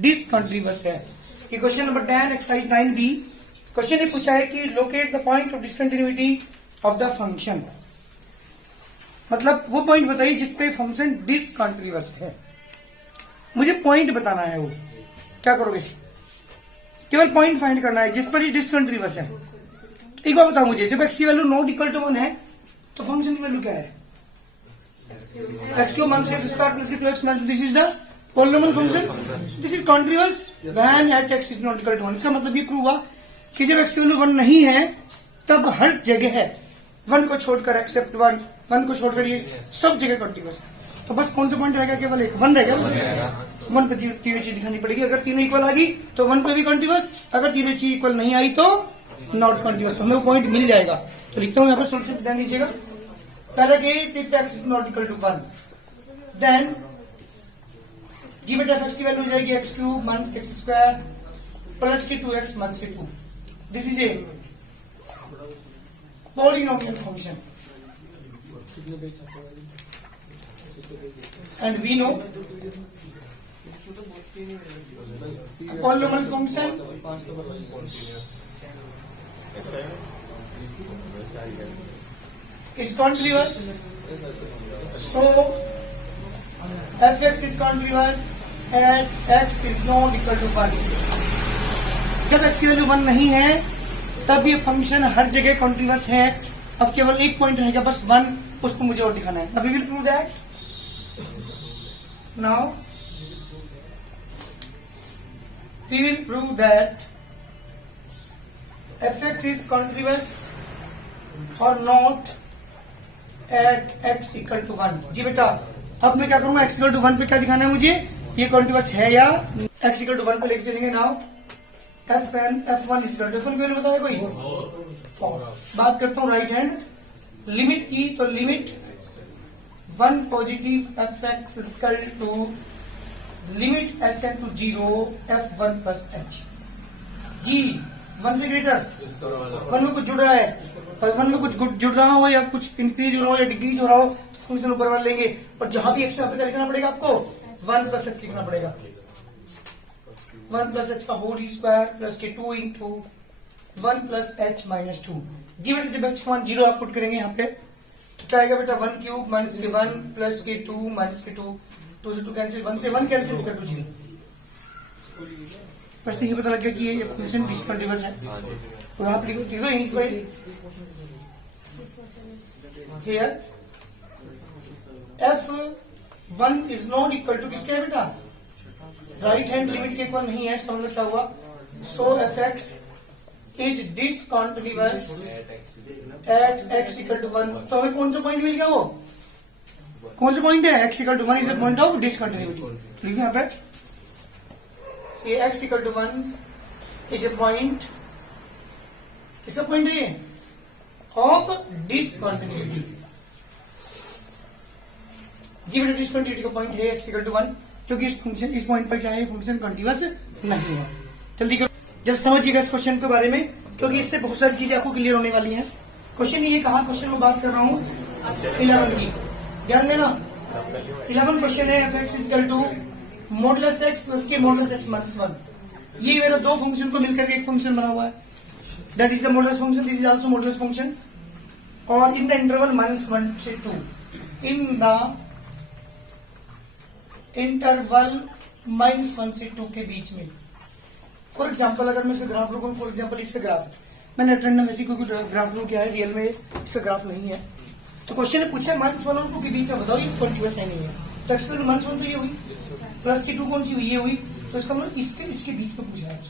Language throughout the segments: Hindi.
डिसकंटिन्यूअस है। ये question number 10 exercise 9B। Question ने पूछा है कि locate the point of discontinuity of the function, मतलब वो पॉइंट बताइए जिसपे फंक्शन डिसकंटिन्यूअस है। मुझे पॉइंट बताना है, वो क्या करोगे? केवल पॉइंट फाइंड करना है जिस पर ये डिसकंटिन्यूअस है। एक बार बताओ मुझे, जब x की वैल्यू नॉट इक्वल टू 1 है तो फंक्शन की वैल्यू क्या है? x cube minus x square plus 2x minus, this is the polynomial function, this is continuous when at x is not equal to 1। इसका मतलब ये प्रूव हुआ कि जब x की वैल्यू 1 नहीं है तब हर जगह 1 को छोड़कर एक्सेप्ट 1 को छोड़कर ये सब जगह कंटीन्यूअस है। तो बस कौन सा पॉइंट रहेगा? केवल एक 1 रहेगा। बस 1 पे तीनों चीज दिखानी पड़ेगी। अगर तीनों इक्वल आ गई तो 1 पे भी कंटीन्यूअस, अगर तीनों चीज इक्वल नहीं आई तो नॉट कंटीन्यूअस। हमें वो पॉइंट मिल जाएगा। तो लिखता हूं यहाँ पर, सोल्यूशन ध्यान दीजिएगा। पहला case, if x is not equal to 1 then g बेटा f की वैल्यू हो जाएगी x cube minus x square plus के 2x माइनस के 2। This is a polynomial function and we know polynomial function is continuous, so fx is continuous and x is not equal to 1। जब x की वैल्यू 1 नहीं है तब ये फंक्शन हर जगह कंटीन्यूअस है। अब केवल एक पॉइंट रहेगा, बस 1, उसको मुझे और दिखाना है। अब we will prove that. Now we will prove that fx is continuous or not at x equal to 1। जी बेटा, अब मैं क्या करूंगा? x equal to 1 पे क्या दिखाना है मुझे? ये कंटीन्यूअस है या x equal to 1 पे लेके चलेंगे। Now f1 is equal to f1 की वैल्यू बताया कोई? बात करता हूँ राइट हैंड लिमिट की, तो limit 1 positive fx is equal to limit s tend to 0 f1 plus h। जी 1 से ग्रेटर 1 में कुछ जुड़ रहा है, और 1 में कुछ जुड़ रहा हो या कुछ इंक्रीज हो रहा हो या डिक्रीज हो रहा हो, फंक्शन ऊपर वाले लेंगे। और जहां भी x पे लिखना पड़ेगा आपको 1 प्लस h लिखना पड़ेगा। 1 प्लस h का होल स्क्वायर प्लस के 2 इंटू 1 प्लस h माइनस 2। जी बेटा, जब h का मान 0 आप पुट करेंगे यहाँ पे तो क्या आएगा बेटा? 1 क्यूब माइनस के 1 प्लस के 2 माइनस के 2, 2 से 2 कैंसिल, 1 से 1 कैंसिल कर 2 0। बस ये पता लग गया कि ये फंक्शन डिसकंटीन्यूअस है। तो आप लिखो यहीं पर here f1 is not equal to किसके है बेटा? राइट हैंड लिमिट के इक्वल नहीं है। इसका मतलब क्या हुआ? So fx is discontinuous at x equal to 1। तो हमें कौन सा पॉइंट मिल गया? वो कौन सा पॉइंट है? x equal to 1 is a point of discontinuity. लिखिए यहाँ पे, ये x equal to 1 is a point, किसका पॉइंट है? Of discontinuity. जी बेटा, डिसकंटिन्यूटी का पॉइंट है x इक्वल टू 1, क्योंकि इस पॉइंट पर क्या है? फंक्शन कंटीन्यूअस नहीं है। जल्दी करो, जल्द समझिएगा इस क्वेश्चन के बारे में, क्योंकि इससे बहुत सारी चीजें आपको क्लियर होने वाली हैं। क्वेश्चन ये कहा, क्वेश्चन में बात कर रहा हूँ 11 की, ध्यान देना। 11 क्वेश्चन है f(x) equal to modulus x plus के मॉडुलस x माइनस 1। ये मेरा दो फंक्शन को मिलकर एक फंक्शन बना हुआ है, that is the modulus function, this is also modulus function. और इन द इंटरवल -1 से 2, इन द इंटरवल -1 से 2 के बीच में। फॉर एग्जाम्पल अगर मैं इसका ग्राफ लूँ, फॉर एग्जाम्पल इसका ग्राफ, मैंने रैंडम ऐसी कोई ग्राफ लू किया है, रियल में इसका ग्राफ नहीं है। तो क्वेश्चन ने पूछा -1 और 2 के बीच में बताओ ये कंटीन्यूअस है नहीं है। तो x पर -1 तो ये हुई, प्लस की 2 कौन सी हुई? ये हुई। तो इसका मतलब इसके बीच में पूछा है।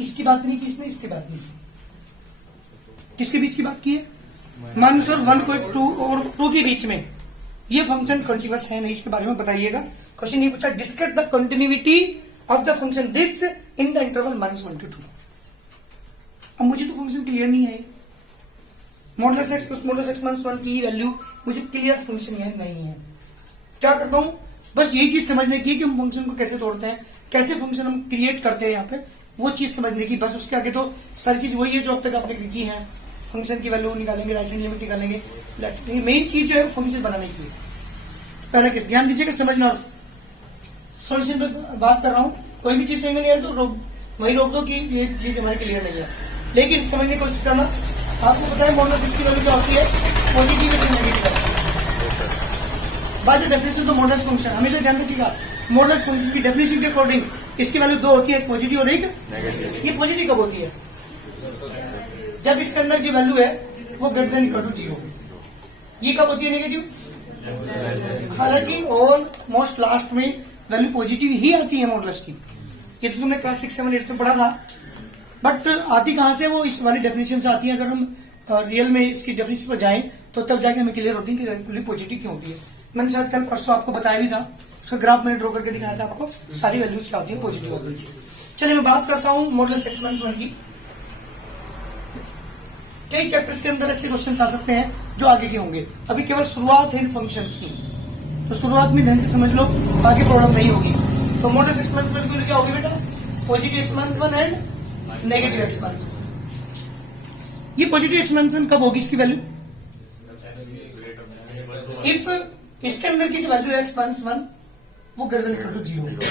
इसकी बात नहीं की इसने, इसके बात नहीं की। किसके बीच की बात की है? -1 को 2 और 2 के बीच में। ये फंक्शन कंटीन्यूअस है नहीं, इसके बारे में बताइएगा। क्वेश्चन ये पूछा, describe the continuity of the function this in the interval -1 to 2। अब मुझे तो फंक्शन क्लियर नहीं है। Modulus x plus modulus x minus 1 की वैल्यू मुझे क्लियर फंक्शन यह नहीं है। क्या करता हूं? बस यही चीज समझने की कि हम फंक्शन को कैसे तोड़ते हैं, कैसे फंक्शन हम क्रिएट करते हैं यहाँ पे, वो चीज समझने की। बस उसके आगे तो सारी चीज वही है जो अब तक आपने की है। फंक्शन की वैल्यू निकालेंगे, राइट हैंड लिमिट निकालेंगे। मेन चीज जो है फंक्शन बनाने की। पहले ध्यान दीजिएगा, समझना। सॉल्यूशन पे बात कर रहा हूँ, कोई भी चीज समझ नहीं आ रही तो वही रोक दो कि ये चीज हमारे क्लियर नहीं है, लेकिन समझने की कोशिश करना। आपको पता है मॉडुलस एक्स की वैल्यू क्या होती है, पॉजिटिव या नेगेटिव। बात डेफिनेशन तो मॉडुलस फंक्शन हमेशा ध्यान रखिएगा, मॉडुलस फंक्शन की डेफिनेशन के अकॉर्डिंग इसकी वैल्यू दो होती है, एक पॉजिटिव और एक नेगेटिव। ये पॉजिटिव कब होती है, जब इसके अंदर जो वैल्यू है वो ग्रेटर देन इक्वल टू 0। ये कब होती है नेगेटिव, हालांकि ऑलमोस्ट लास्ट में वैल्यू पॉजिटिव ही आती है मॉडुलस की। ये तो तुमने क्लास 6, 7, 8 में पढ़ा था, बट आती कहां से, वो इस वाली डेफिनेशन से आती है। अगर हम रियल में इसकी डेफिनेशन पर जाएं तो तब जाके हमें क्लियर होती है कि वैल्यू पॉजिटिव क्यों होती है। मैंने शायद कल परसों आपको बताया भी था, उसका ग्राफ मैंने ड्रॉ करके दिखाया था आपको, सारी वैल्यूज क्या होती है, पॉजिटिव होती है। चलिए मैं बात करता हूं मॉडुलस एक्स माइनस 1 की। कई चैप्टर्स के अंदर ऐसे क्वेश्चन आ सकते हैं जो आगे के होंगे, अभी केवल शुरुआत है इन फंक्शंस की, तो शुरुआत में ध्यान से समझ लो, आगे प्रॉब्लम नहीं होगी। तो मॉडुलस एक्स माइनस 1 की वैल्यू क्या होगी बेटा, positive x minus 1 and negative x minus 1। ये पॉजिटिव एक्स माइनस 1 कब होगी इसकी वैल्यू, इफ इसके अंदर की जो वैल्यू है एक्स माइनस 1 वो ग्रेटर देन इक्वल टू 0।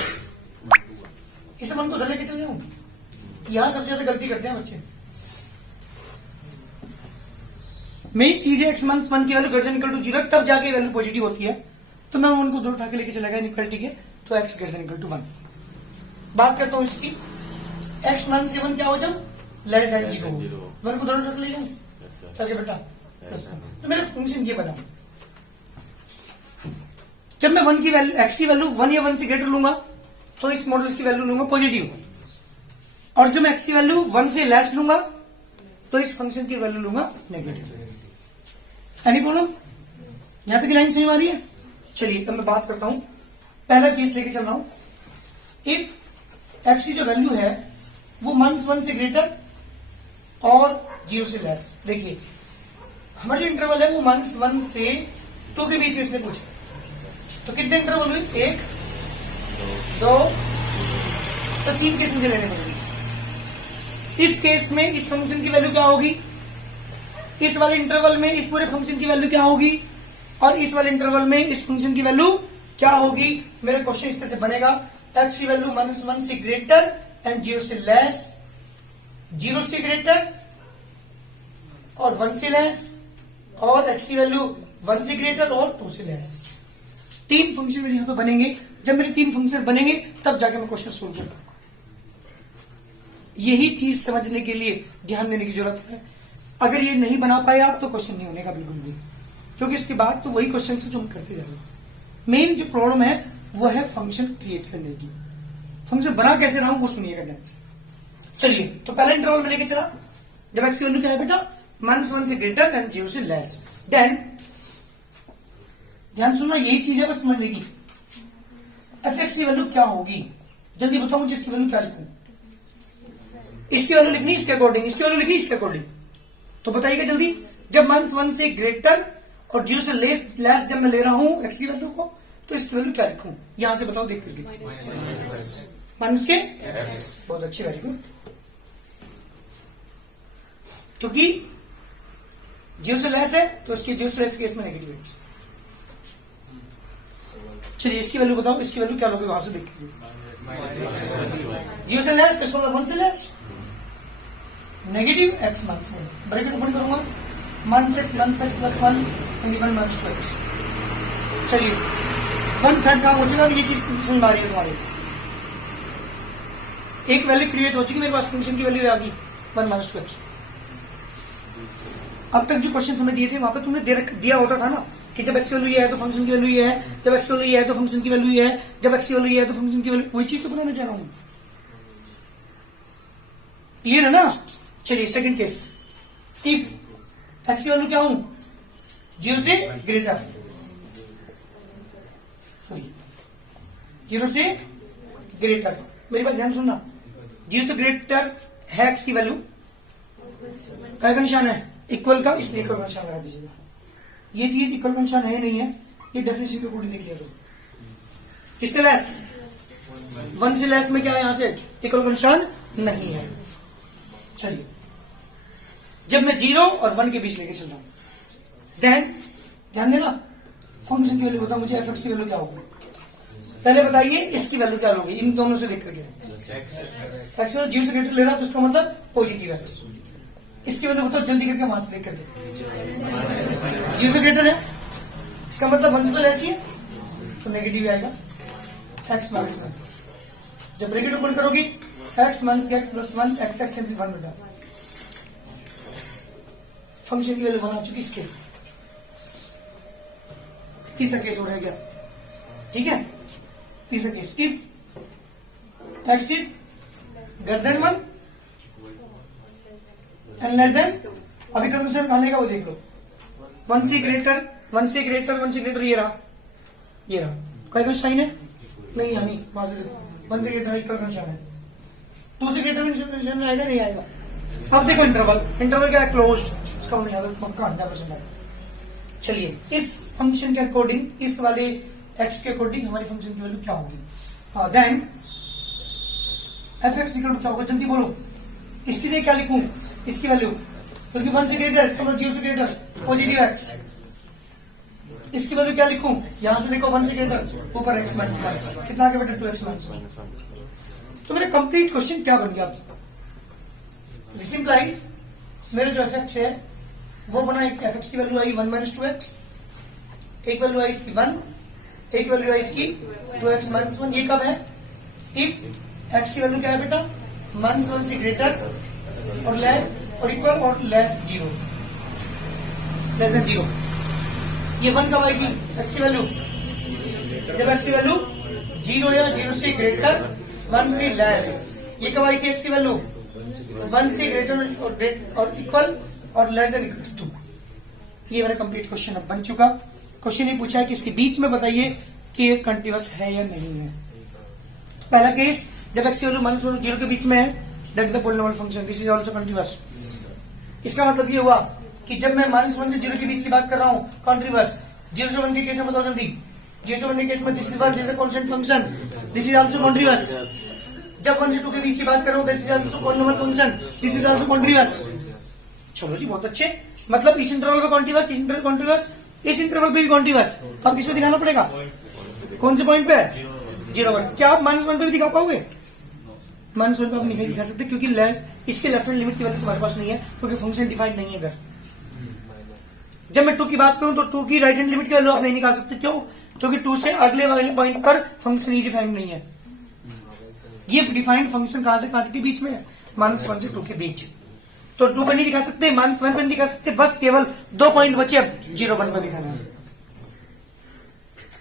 इसे मन को उधर लेके चल जाऊं, यहां सबसे ज्यादा गलती करते हैं बच्चे। मेन चीज है एक्स माइनस 1 की value greater than equal to 0, तब जाके वैल्यू पॉजिटिव होती है। तो मैं उनको उधर उठा के लेके चला गया इनइक्वालिटी के, तो x greater than equal to 1। बात करता हूं इसकी, एक्स माइनस 1 क्या हो जब लेस देन 0 हो, 1 को उधर उठा के ले जाऊं, क्या बेटा, तो मेरा फंक्शन ये बना, जब मैं 1 की वैल्यू एक्स की वैल्यू 1 या 1 से ग्रेटर लूंगा तो इस मॉडुलस की वैल्यू लूंगा पॉजिटिव, और जब मैं एक्स की वैल्यू 1 से लेस लूंगा तो इस फंक्शन की वैल्यू लूंगा नेगेटिव। एनी प्रॉब्लम, यहां तक की लाइन समझ आ रही है। चलिए अब मैं बात करता हूं, पहला केस लेके चल रहा हूं, इफ एक्स की जो वैल्यू है वो -1 से ग्रेटर और 0 से लेस। देखिए हमारा जो इंटरवल है वो -1 से 2 के बीच में इसने पूछा, तो कितने इंटरवल हुए, 1, 2, तो 3 केस मुझे लेने पड़ेंगे। इस केस में इस फंक्शन की वैल्यू क्या होगी, इस वाले इंटरवल में इस पूरे फंक्शन की वैल्यू क्या होगी, और इस वाले इंटरवल में इस फंक्शन की वैल्यू क्या होगी। मेरा क्वेश्चन इस तरह से बनेगा, एक्स की वैल्यू -1 से ग्रेटर एंड 0 से लेस, 0 से ग्रेटर और 1 से लेस, और एक्स की वैल्यू 1 से ग्रेटर और 2 से लेस। 3 फंक्शन मेरे यहां पे बनेंगे। जब मेरे 3 फंक्शन बनेंगे तब जाके मैं क्वेश्चन सोल्व करूंगा। यही चीज समझने के लिए ध्यान देने की जरूरत है। अगर ये नहीं बना पाए आप तो क्वेश्चन नहीं होने का बिल्कुल भी, क्योंकि इसके बाद तो वही क्वेश्चन से जो हम करते जा रहे हैं। मेन जो प्रॉब्लम है वो है फंक्शन क्रिएट करने की। फंक्शन बना कैसे रहा हूं वो सुनिएगा ध्यान से। चलिए तो पहला इंटरवल में लेके चला, जब एक्स की वैल्यू क्या है बेटा, -1 से ग्रेटर एंड 0 से लेस। देन ध्यान सुनना, यही चीज है बस समझने की। एफ एक्स की वैल्यू क्या होगी, जल्दी बताओ मुझे, इसकी वैल्यू क्या लिखूं, इसकी वैल्यू लिखनी इसके अकॉर्डिंग, इसकी वैल्यू लिखनी इसके अकॉर्डिंग, तो बताइएगा जल्दी। जब -1 से ग्रेटर और 0 से लेस जब मैं ले रहा हूं एक्स की वैल्यू को, तो इसकी वैल्यू क्या लिखूं, यहां से बताओ देख करके, माइनस के, बहुत अच्छी, वेरी गुड, क्योंकि 0 से लेस है तो इसकी 0 से लेस केस में नेगेटिव है। चलिए इसकी वैल्यू बताओ, इसकी वैल्यू क्या लोगे, वहां से देखिए, 0 से लेस, इसका मतलब 1 से less, negative x minus 1, bracket open करूंगा, -x + 1 एंड 1 - 2x। चलिए 1/3 कहां पहुंचेगा, ये चीज समझ में आ रही है तुम्हारे। एक वैल्यू क्रिएट हो चुकी मेरे पास, फंक्शन की वैल्यू आ गई 1 - 2x। अब तक जो क्वेश्चन हमें दिए थे वहां पर तुमने दिया होता था ना कि जब एक्स की वैल्यू ये है तो फंक्शन की वैल्यू ये है, जब एक्स की वैल्यू ये है तो फंक्शन की वैल्यू ये है, जब एक्स की वैल्यू ये है तो फंक्शन की वैल्यू, वही चीज तो बनाना चाह रहा हूं। क्लियर है ना। चलिए सेकंड केस, इफ एक्स की वैल्यू क्या हूं, 0 से ग्रेटर, सॉरी 0 से ग्रेटर, मेरी बात ध्यान सुनना, 0 से ग्रेटर है एक्स की वैल्यू, क्या का निशान है, इक्वल का, इसलिए इक्वल का निशान लगा दीजिएगा। ये चीज इक्वल का निशान है नहीं है, ये डेफिनेशन के अकॉर्डिंग लिख लिया तो। इससे लेस, 1 से लेस में क्या है, यहां से इक्वल का निशान नहीं है। चलिए जब मैं 0 और 1 के बीच लेके चल रहा हूं, देन ध्यान देना, फंक्शन की वैल्यू बताओ मुझे, एफ एक्स की वैल्यू क्या होगी, पहले बताइए इसकी वैल्यू क्या होगी इन दोनों से देख करके। एक्स वैल्यू 0 से ग्रेटर ले रहा तो उसका मतलब पॉजिटिव एक्स। इसकी वैल्यू बताओ जल्दी करके वहां से देख करके। 0 से ग्रेटर है इसका मतलब 1 से तो ऐसी है तो नेगेटिव आएगा एक्स माइनस 1। जब ब्रैकेट ओपन करोगी x minus x plus 1 x x tense 1 बेटा फंक्शन की वैल्यू बना चुकी इसके। तीसरा केस हो गया ठीक है। तीसरा case if x is greater then 1 and less than, अभी कंडीशन कहां लेगा वो देख लो। 1 से ग्रेटर 1 से ग्रेटर 1 से ग्रेटर ये रहा कोई कंडीशन है नहीं यानी वहां से 1 से ग्रेटर इक्वल कंडीशन है। 2 से ग्रेटर कंडीशन में आएगा नहीं आएगा। अब देखो इंटरवल क्या है क्लोज्ड इसका नहीं आएगा पक्का 100% आएगा। चलिए इस फंक्शन के अकॉर्डिंग इस वाले एक्स के अकॉर्डिंग हमारी फंक्शन की वैल्यू क्या होगी। Then f x equal to क्या होगा जल्दी बोलो। इसकी जगह क्या लिखूं इसकी वैल्यू क्योंकि 1 से ग्रेटर इसका मतलब 0 से ग्रेटर पॉजिटिव एक्स। इसकी वैल्यू क्या लिखूं यहां से देखो 1 से ग्रेटर ऊपर एक्स माइनस 1 कितना आगे बेटा 2x माइनस 1। तो मेरा कंप्लीट क्वेश्चन क्या बन गया। दिस इंप्लाइज मेरे जो एफ एक्स है वो बना एक एफ एक्स की वैल्यू आई 1 माइनस 2x, एक वैल्यू आई इसकी 1, एक वैल्यू आई इसकी 2x माइनस 1। ये कब है इफ एक्स की वैल्यू क्या है बेटा -1 से ग्रेटर और लेस और इक्वल और लेस 0 लेस देन 0। ये 1 कब आएगी एक्स की वैल्यू जब एक्स की वैल्यू 0 या 0 से ग्रेटर 1 से लेस। ये कब आएगी एक्स की वैल्यू 1 से ग्रेटर और इक्वल और लेस देन इक्वल टू 2। ये मेरा कंप्लीट क्वेश्चन अब बन चुका। क्वेश्चन ये पूछा है कि इसके बीच में बताइए कि ये कंटिन्यूअस है या नहीं है। पहला केस जब एक्स वैल्यू -0 के बीच में है that is the polynomial function this is also continuous. इसका मतलब ये हुआ कि जब मैं -1 से 0 के बीच की बात कर रहा हूं कंटिन्यूअस। 0 से 1 के केस में बताओ जल्दी 0 से 1 के केस में this is a constant function this is also continuous. जब 1 से 2 के बीच की बात कर रहा हूं this is also polynomial function this is also continuous. चलो जी बहुत अच्छे मतलब इस इंटरवल पे कॉन्टिन्यूअस इस इंटरवल कॉन्टिन्यूअस इस इंटरवल पे भी कॉन्टिन्यूअस। अब किसमें दिखाना पड़ेगा कौन से पॉइंट पे 0 1। क्या आप -1 पे भी दिखा पाओगे -1 पे आप नहीं दिखा सकते क्योंकि लेस इसके लेफ्ट हैंड लिमिट की वैल्यू तुम्हारे पास नहीं है क्योंकि फंक्शन डिफाइंड नहीं है इधर। जब मैं 2 की बात करूं तो 2 की राइट हैंड लिमिट की वैल्यू आप नहीं निकाल सकते क्यों क्योंकि 2 से अगले वाले पॉइंट पर फंक्शन ही डिफाइंड नहीं है। ये डिफाइंड फंक्शन कहां से कहां के बीच में है -1 से 2 के बीच। तो 2 पर नहीं दिखा सकते -1 पर नहीं दिखा सकते बस केवल 2 पॉइंट बचे अब 0 1 पर दिखाना है।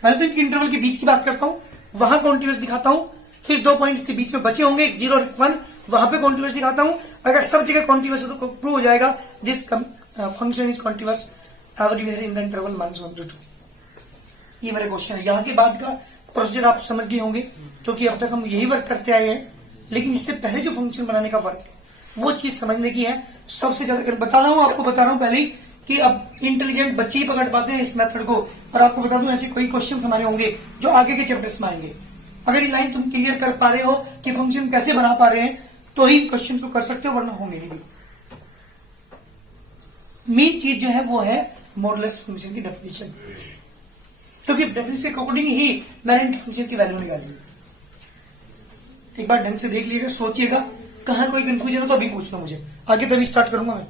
पहले तो इंटरवल के बीच की बात करता हूं वहां कॉन्टिन्यूअस दिखाता हूं फिर 2 पॉइंट्स के बीच में बचे होंगे 0 और 1 वहां पे कॉन्टिन्यूअस दिखाता हूं। अगर सब जगह कॉन्टिन्यूअस है तो प्रूव हो जाएगा this function is continuous everywhere in the interval -1 to 2। ये मेरे क्वेश्चन है। यहाँ के बाद का प्रोसीजर आप समझ गए होंगे क्योंकि अब तक हम यही वर्क करते आए हैं लेकिन इससे पहले जो फंक्शन बनाने का वर्क है वो चीज समझने की है सबसे ज्यादा। बता रहा हूं आपको बता रहा हूं पहले ही कि अब इंटेलिजेंट बच्चे ही पकड़ पाते हैं इस मेथड को। और आपको बता दूं ऐसे कोई क्वेश्चन हमारे होंगे जो आगे के चैप्टर्स में आएंगे। अगर ये लाइन तुम क्लियर कर पा रहे हो कि फंक्शन कैसे बना पा रहे हैं तो ही क्वेश्चन को कर सकते हो वरना होंगे नहीं। मेन चीज जो है वो है मॉडुलस फंक्शन की डेफिनेशन क्योंकि डेफिनेशन के अकॉर्डिंग ही मैंने इन फंक्शन की वैल्यू निकाली। एक बार ढंग से देख लीजिएगा सोचिएगा कहां कोई कंफ्यूजन हो तो अभी पूछना मुझे आगे तभी स्टार्ट करूंगा मैं।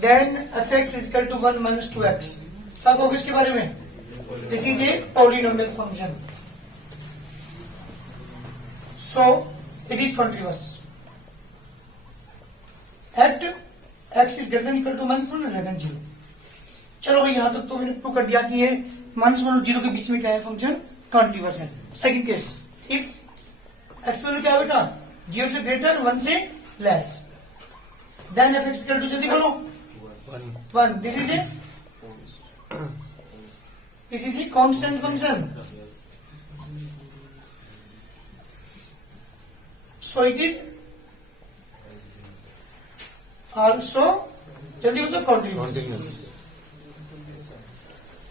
Then f x is equal to 1 minus 2x तब होगा इसके बारे में this is a polynomial function so it is continuous at x is greater than equal to -1 और लेस देन 0। चलो भाई यहां तक तो मैंने प्रूव कर दिया कि ये -1 और 0 के बीच में क्या है फंक्शन कंटिन्यूअस है। Second case if x value क्या है बेटा 0 से ग्रेटर 1 से less than f x equal to जल्दी बोलो 1 this is a constant function so it is also जल्दी बताओ continuous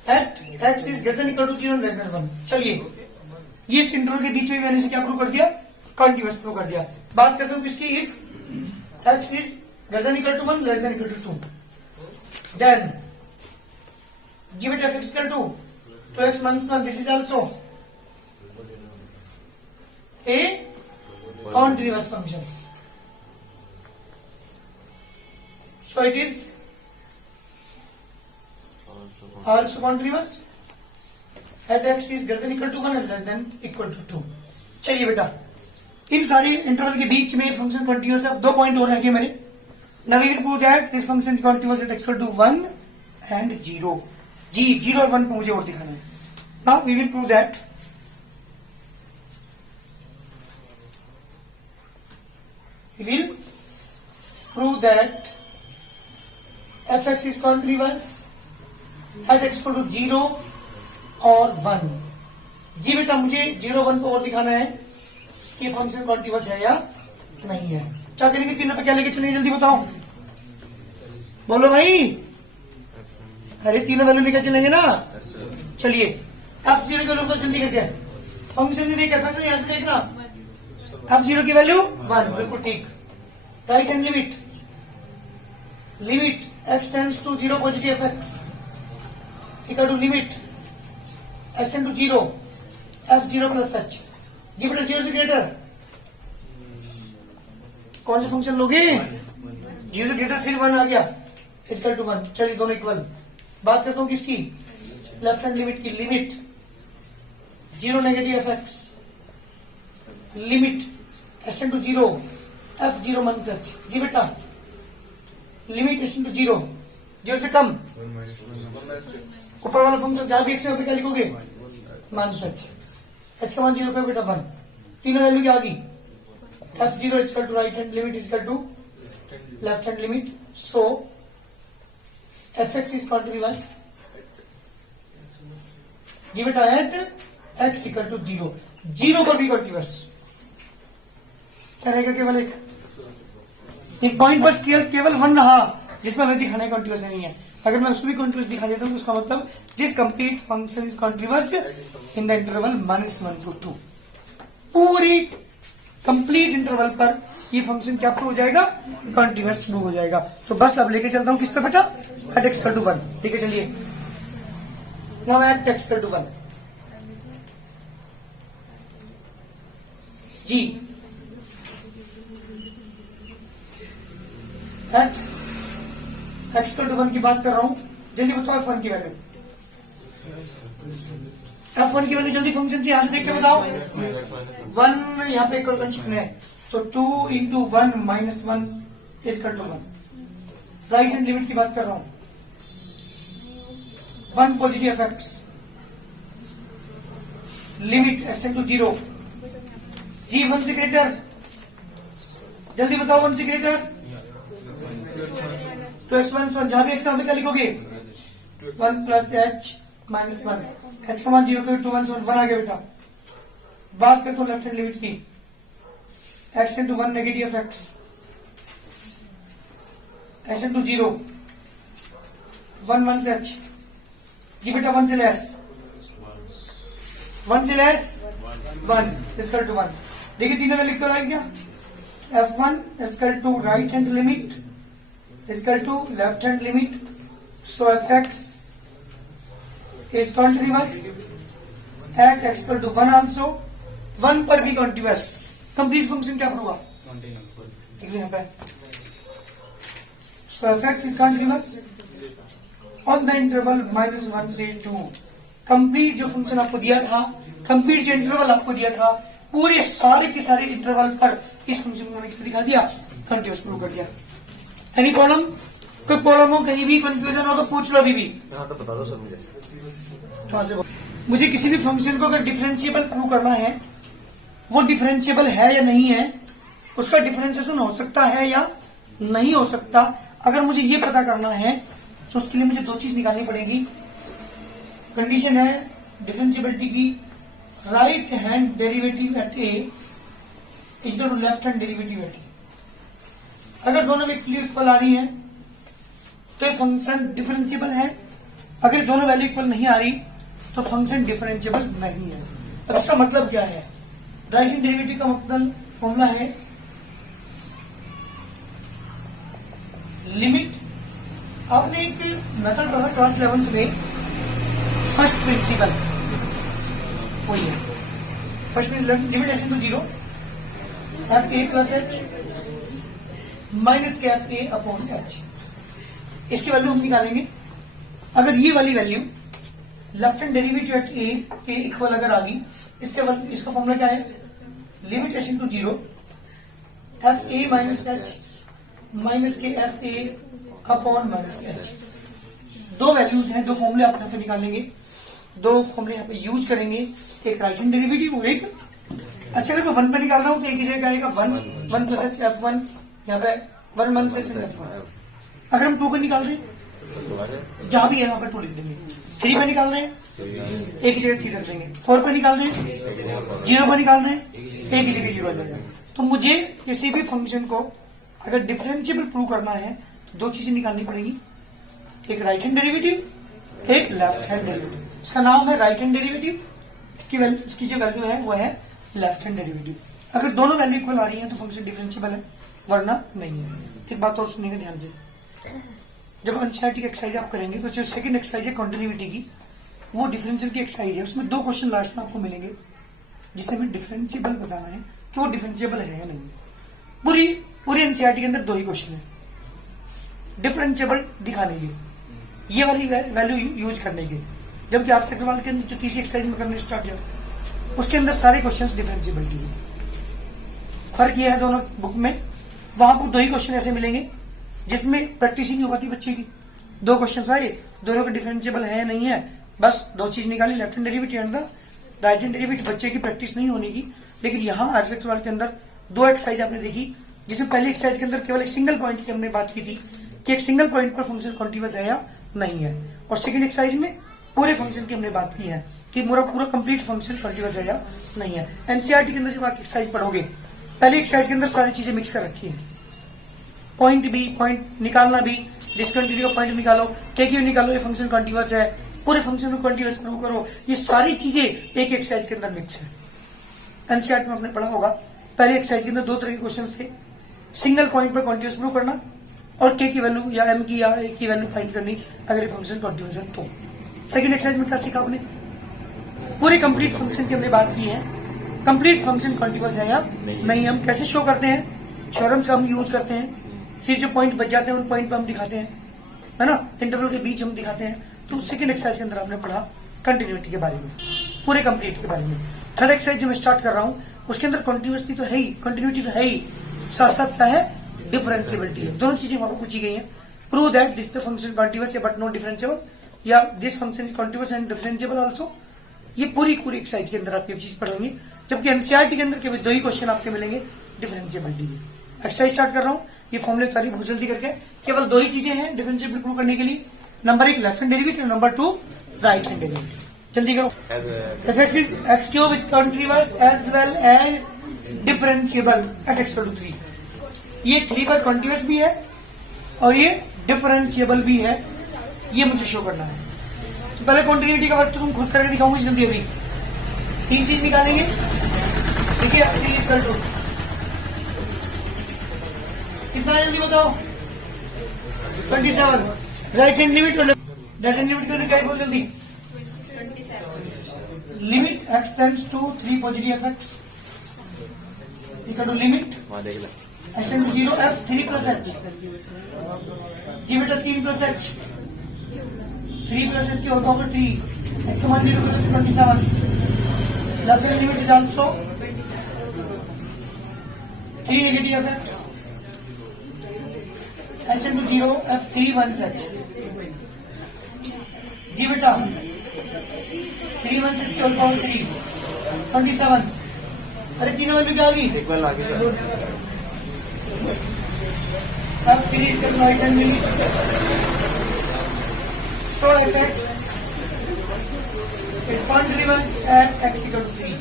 at x is greater than equal to 0 less than 1। चलिए ये इस इंटरवल के बीच में मैंने इसे क्या प्रूव कर दिया कंटिन्यूअस प्रूव कर दिया। बात करते हूं किसकी if x is greater than equal to 1 less than equal to 2 then give it f x equal to 2x minus 1 this is also a continuous function. So it is also continuous at x is greater than equal to 1 and less than equal to 2. चलिए बेटा, इन सारे इंटरवल के बीच में फंक्शन कंटिन्यूअस है. 2 पॉइंट और रहेंगे मेरे. Now we will prove that this function is continuous at x equal to 1 and 0. जी 0 और 1 को मुझे और दिखाना है. Now we will prove that fx is continuous at x equal to 0 और 1. जी बेटा, मुझे 0 1 को और दिखाना है कि फंक्शन कॉन्टिन्यूअस है या नहीं है. क्या करेंगे, तीनों पे क्या लेके चलेंगे, जल्दी बताओ. बोलो भाई. अरे तीनों वैल्यू लेकर चलेंगे ना. चलिए f0 की वैल्यू को जल्दी करते हैं. फंक्शन नहीं देखा, फंक्शन यहां से देखना. f0 की वैल्यू 1, बिल्कुल ठीक. Right hand limit x tends to 0 positive fx equal to limit x tend to 0 f0 plus h. जी बेटा 0 से ग्रेटर कौन सा फंक्शन लोगे? 0 से ग्रेटर फिर 1 आ गया इक्वल टू 1. चलिए दोनों इक्वल. बात करता हूं किसकी? लेफ्ट हैंड लिमिट की. Limit 0 negative fx limit x tend to 0 f0 minus h. जी बेटा लिमिट x टेंड टू 0 0 से कम ऊपर वाला फंक्शन जहां भी x है क्या लिखोगे? Minus h. h का मान 0 पे बेटा 1. तीनों वैल्यू क्या आ गई? f0 equal to right hand limit equal to left hand limit. So fx is continuous जी बेटा एट x इक्वल टू 0. 0 पर भी कॉन्टिन्यूअस क्या रहेगा? केवल एक पॉइंट बस केवल 1 रहा जिसमें हमें दिखाना है कॉन्टिन्यूअस नहीं है. अगर मैं उसको भी कॉन्टिन्यूअस दिखा देता हूं तो उसका मतलब this complete function is continuous in the interval -1 to 2. पूरी कंप्लीट इंटरवल पर ये फंक्शन क्या प्रूव हो जाएगा? कॉन्टिन्यूअस प्रूव हो जाएगा. तो बस अब लेके चलता हूं किस पे बेटा? At x equal to 1. ठीक है चलिए. Now at x equal to 1 जी एट एक्स इक्वल टू 1 की बात कर रहा हूं. जल्दी बताओ f1 की वैल्यू. f1 की वैल्यू जल्दी फंक्शन से यहां से देख के बताओ. 1 यहां पे इक्वल कंडीशन है तो 2 into 1 minus 1 equal to 1. Right hand limit की बात कर रहा हूं. 1 positive x limit x tend to 0 जी 1 से ग्रेटर. जल्दी बताओ 1 से ग्रेटर तो x माइनस 1 जहां भी x वहां पे क्या लिखोगे? 1 प्लस h माइनस 1. h का मान 0 के 2 1 आ गया बेटा. बात करते हो लेफ्ट हैंड लिमिट की. x into 1 negative x h into 0 1 से h जी बेटा 1 से लेस 1 इक्वल टू 1. देखिए तीनों में लिख कर आ गया. f1 equal to right hand limit equal to left hand limit. So fx is continuous at x equal to 1 also. 1 पर भी कॉन्टिन्यूअस. कंप्लीट फंक्शन क्या हुआ? यहाँ पे सो fx is continuous on the interval -1 से 2. कंप्लीट जो फंक्शन आपको दिया था, कंप्लीट जो इंटरवल आपको दिया था, पूरे सारे के सारे इंटरवल पर इस फंक्शन को मैंने दिखा दिया, कंटिन्यूअस प्रूव कर दिया. Any problem? कोई प्रॉब्लम हो, कहीं भी कंफ्यूजन हो तो पूछ लो अभी भी. तो बता दो सर मुझे. तो मुझे किसी भी फंक्शन को अगर डिफरेंशिएबल प्रूव करना है, वो डिफरेंशिएबल है या नहीं है, उसका डिफरेंशिएशन हो सकता है या नहीं हो सकता, अगर मुझे ये पता करना है तो उसके लिए मुझे 2 चीज निकालनी पड़ेगी. कंडीशन है डिफरेंशिएबिलिटी की. Right hand derivative at a equal to left hand derivative at a. अगर दोनों वैल्यू इक्वल आ रही है तो ये फंक्शन डिफरेंशिएबल है. अगर दोनों वैल्यू इक्वल नहीं आ रही तो फंक्शन डिफरेंशिएबल नहीं है. अब इसका मतलब क्या है? राइट हैंड डेरिवेटिव का मतलब फॉर्मूला है लिमिट. आपने एक मेथड पढ़ा क्लास 11th में, फर्स्ट प्रिंसिपल वही है. फर्स्ट में limitation to zero f a plus h minus के एफ ए अपॉन एच। इसकी वैल्यू हम निकालेंगे। अगर ये वाली value left hand derivative at a के इक्वल अगर आ गई, इसका फॉर्मूला क्या है, limitation to zero f a minus h minus के f a upon minus h. दो वैल्यूज हैं, दो फॉर्मूले आप यहाँ पे निकालेंगे, दो फॉर्मूले यहाँ पे यूज करेंगे, एक राइट हैंड डेरिवेटिव और एक, अच्छा अगर मैं वन पे निकाल रहा हूँ तो एक ही जगह आएगा one plus H F one, यहाँ पे वन से एफ वन। अगर हम टू पे निकाल रहे हैं, जहां भी है वहां पे टू लिख देंगे। थ्री पे निकाल रहे हैं, एक ही जगह थ्री रख देंगे। फोर पे निकाल रहे हैं, जीरो पे निकाल रहे हैं, एक ही जगह जीरो आ जाएगा। तो मुझे किसी भी फंक्शन को अगर डिफरेंशिएबल प्रूव करना है तो दो चीजें निकालनी पड़ेगी, एक राइट हैंड डेरिवेटिव, एक लेफ्ट हैंड डेरिवेटिव। इसका नाम है राइट हैंड डेरिवेटिव, इसकी जो वैल्यू है वो है लेफ्ट हैंड डेरिवेटिव। अगर दोनों वैल्यू इक्वल आ रही है तो फंक्शन डिफरेंशिएबल है, वरना नहीं है। एक बात और सुनिएगा ध्यान से, जब एनसीईआरटी की एक्सरसाइज आप करेंगे तो जो सेकंड एक्सरसाइज है कंटिन्यूटी की, वो डिफरेंशियल की एक्सरसाइज है। उसमें दो क्वेश्चन लास्ट में आपको मिलेंगे जिससे हमें डिफरेंशिएबल बताना है कि वो डिफरेंशिएबल है या नहीं है। पूरी एनसीईआरटी के अंदर दो ही क्वेश्चन है डिफरेंशिएबल दिखाने के, ये वाली वैल्यू यूज करने के। जबकि आप सेकंड के अंदर जो तीसरी एक्सरसाइज में करने स्टार्ट किया उसके अंदर सारे क्वेश्चन डिफरेंशिएबल के लिए। फर्क ये है दोनों बुक में, वहां आपको दो ही क्वेश्चन ऐसे मिलेंगे जिसमें प्रैक्टिस ही नहीं होगी बच्चे की। दो क्वेश्चन आए, दोनों का डिफरेंशिएबल है या नहीं है, बस दो चीज निकाली, left hand derivative and the right hand derivative. बच्चे की प्रैक्टिस नहीं होने की। लेकिन यहाँ आरसेक्स वाल के अंदर दो एक्सरसाइज आपने देखी, जिसमें पहली एक्सरसाइज के अंदर केवल एक सिंगल पॉइंट की हमने बात की थी कि एक सिंगल पॉइंट पर फंक्शन कॉन्टिन्यूअस है या नहीं है, और सेकंड एक्सरसाइज में पूरे फंक्शन की हमने बात की है कि पूरा कंप्लीट फंक्शन कॉन्टिन्यूअस है या नहीं है। एनसीईआरटी के अंदर जब आप एक्सरसाइज पढ़ोगे, पहली एक्सरसाइज के अंदर सारी चीजें मिक्स कर रखी है, पॉइंट निकालना भी, डिसकंटिन्यू का पॉइंट निकालो, क्यों निकालो, ये फंक्शन कॉन्टिन्यूअस है, पूरे फंक्शन को कॉन्टिन्यूअस प्रूव करो, ये सारी चीजें एक एक्सरसाइज के अंदर मिक्स है। एनसीईआरटी में आपने पढ़ा होगा, पहले एक्सरसाइज के अंदर दो तरह के क्वेश्चन थे, सिंगल पॉइंट पर कॉन्टिन्यूअस प्रूव करना और के की वैल्यू या एम की या ए की वैल्यू फाइंड करनी अगर ये फंक्शन कॉन्टिन्यूअस है तो। सेकंड एक्सरसाइज में क्या सीखा आपने, पूरे कंप्लीट फंक्शन की हमने बात की है, कंप्लीट फंक्शन कॉन्टिन्यूअस है या नहीं, हम कैसे शो करते हैं, थ्योरम्स का हम यूज करते हैं, फिर जो पॉइंट बच जाते हैं उन पॉइंट पर हम दिखाते हैं, है ना, इंटरवल के बीच हम दिखाते हैं। तो सेकंड एक्सरसाइज के अंदर आपने पढ़ा कंटिन्यूटी के बारे में, पूरे कंप्लीट के बारे में। थर्ड एक्सरसाइज जो मैं स्टार्ट कर रहा हूं उसके अंदर कंटिन्यूटी तो है ही, कंटिन्यूटी तो है ही, साथ साथ क्या है, डिफरेंशिएबिलिटी है। दोनों चीजें वहां पर पूछी गई हैं। Prove that this the function continuous but not differentiable, या this function is continuous and differentiable also. ये पूरी एक्सरसाइज के अंदर आप ये चीज पढ़ेंगे। जबकि एनसीईआरटी के अंदर केवल दो ही क्वेश्चन आपके मिलेंगे डिफरेंशिएबिलिटी के। एक्सरसाइज स्टार्ट कर रहा हूं, ये फॉर्मूले तारीफ बहुत जल्दी करके, केवल दो ही चीजें हैं डिफरेंशिएबल प्रूव करने के लिए, नंबर एक left hand derivative, number two right hand derivative. जल्दी करो। f(x) is x³ is continuous as well as differentiable at x=3। ये 3 पर कॉन्टिन्यूअस भी है और ये डिफरेंशिएबल भी है, ये मुझे शो करना है। तो पहले कॉन्टिन्यूटी का वर्क तो तुम खुद करके दिखाऊंगी जल्दी। अभी तीन चीज निकालेंगे, ठीक है, 3 = कितना जल्दी बताओ, 27। राइट हैंड लिमिट और लेफ्ट हैंड लिमिट करने क्या बोल जल्दी, limit x tends to 3 positive fx equal to limit x tends to 0 f 3 plus h जी बेटा 3 प्लस h 3 प्लस h के होल पावर 3 h का मान 0 27। Left hand limit is also 3 negative fx h tends to 0 f 3 1 h जी बेटा 3 1 6 होल पावर 3 27। अरे तीनों वैल्यू क्या होगी, एक बार आगे सर। अब 3 इसका right hand limit, so fx is continuous at x = 3।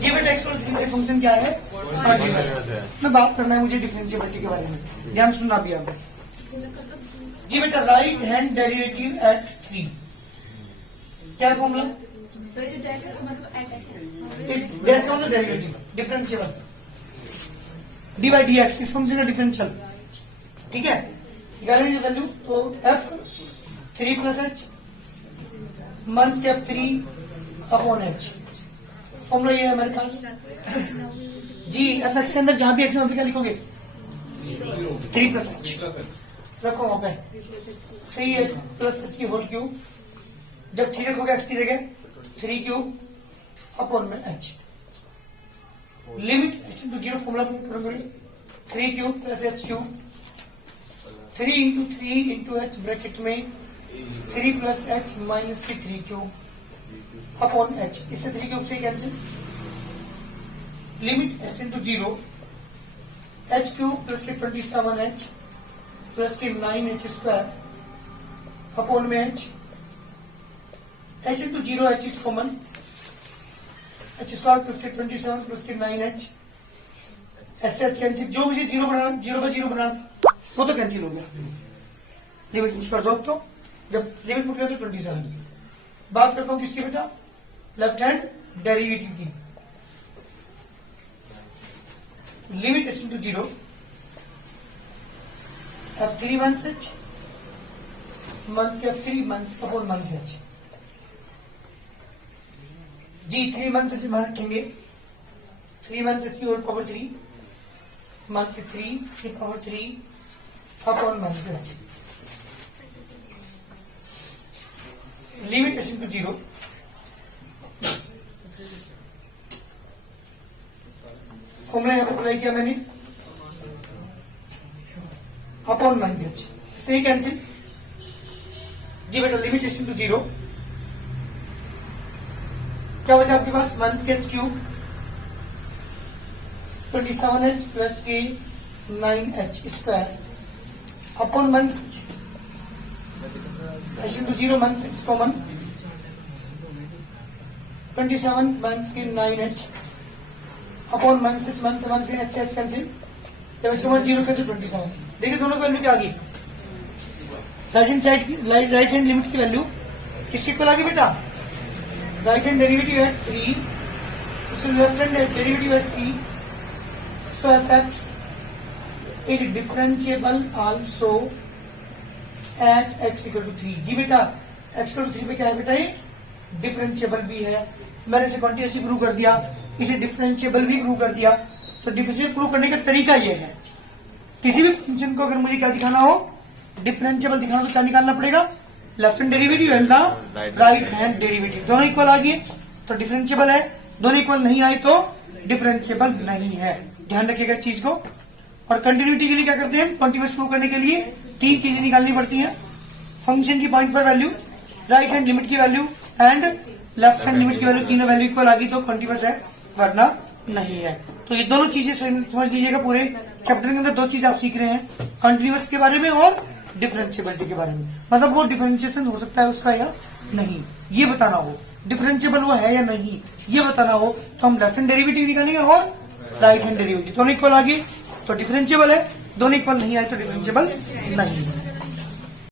जी बेटा x = 3 मेरे फंक्शन क्या है, कॉन्टिन्यूअस है। मैं बात करना है मुझे डिफरेंशिएबिलिटी के बारे में, ध्यान सुनना भी आप। जी बेटा राइट हैंड डेरिवेटिव एट 3 क्या formula, derivative differentiable D by D x, इस फंक्शन का डिफरेंशियल, ठीक है। निकालेंगे वैल्यू तो f 3 प्लस h माइनस के f 3 अपॉन h फॉर्मूला ये है हमारे पास जी एफ एक्स के अंदर जहां भी एक्स में क्या लिखोगे 3 प्लस एच रखो वहां पे 3 प्लस एच की होल क्यूब जब 3 रखोगे एक्स की जगह 3 क्यूब अपॉन में H limit H into 0 formula करोगे 3 cube plus H cube 3 into 3 into H bracket में 3 प्लस एच माइनस की 3 क्यूब अपॉन एच इससे 3 क्यूब से cancel limit H into 0 H cube plus के 27 एच प्लस के 9 एच स्क्वायर अपॉन में H into 0 H is common H square plus के 27 प्लस के 9 एच एच कैंसिल जो मुझे 0 बनाना 0 बाय 0 बनाना वो तो कैंसिल हो गया लिमिट कर दो तो जब लिमिट मुझे तो 27 बात करता हूं किसकी बेटा लेफ्ट हैंड डेरिवेटिव की limit H into 0 f3 1 H months के f3 months upon months H G 3 months H मान रखेंगे 3 मंथ्स एच की होल पावर 3 मंथ्स के 3 की power 3 upon months H limit H into 0 formula यहां पर अप्लाई किया मैंने अपॉन मंथ्स एच से कैंसिल जी बेटा लिमिट एच इंटू 0 क्या बचा आपके पास मंथ्स के एच क्यूब 27 एच प्लस के 9 H square upon months H into 0 months H common 27 months के 9 एच अपॉन मंथ्स मंथ्स के एच कैंसिल जब इसके बाद 0 कर दो 27 देखिए दोनों की वैल्यू क्या आ गई राइट हैंड साइड की राइट हैंड लिमिट की वैल्यू किसके इक्वल आ गई बेटा राइट हैंड डेरिवेटिव है 3 उसके लेफ्ट हैंड डेरिवेटिव है 3 so f x is differentiable also at x equal to 3 जी बेटा एक्स इक्वल टू 3 पे क्या है बेटा ये डिफरेंशिएबल भी है मैंने इसे कॉन्टिन्यूसली प्रूव कर दिया इसे डिफरेंशिएबल भी प्रूव कर दिया तो डिफरेंशिएबल प्रूव करने का तरीका ये है किसी भी फंक्शन को अगर मुझे क्या दिखाना हो डिफरेंशिएबल दिखाना तो क्या निकालना पड़ेगा left hand derivative and the right hand derivative दोनों इक्वल आ गए तो डिफरेंशिएबल है दोनों इक्वल नहीं आए तो डिफरेंशिएबल नहीं है ध्यान रखिएगा इस चीज को और कंटिन्यूटी के लिए क्या करते हैं कॉन्टिन्यूअस प्रूव करने के लिए 3 चीजें निकालनी पड़ती हैं फंक्शन की पॉइंट पर वैल्यू राइट हैंड लिमिट की value and left hand limit की वैल्यू तीनों वैल्यू इक्वल आ गई तो कॉन्टिन्यूअस है वरना नहीं है तो ये दोनों चीजें समझ लीजिएगा पूरे चैप्टर के अंदर 2 चीज आप सीख रहे हैं कंटिन्यूअस के बारे में और डिफरेंशिएबिलिटी के बारे में मतलब वो डिफरेंशिएशन हो सकता है उसका या नहीं ये बताना हो डिफरेंशिएबल वो है या नहीं ये बताना हो तो हम लेफ्ट हैंड डेरिवेटिव निकालेंगे और राइट हैंड डेरिवेटिव दोनों इक्वल आ गए तो डिफरेंशिएबल है दोनों इक्वल नहीं आए तो डिफरेंशिएबल नहीं है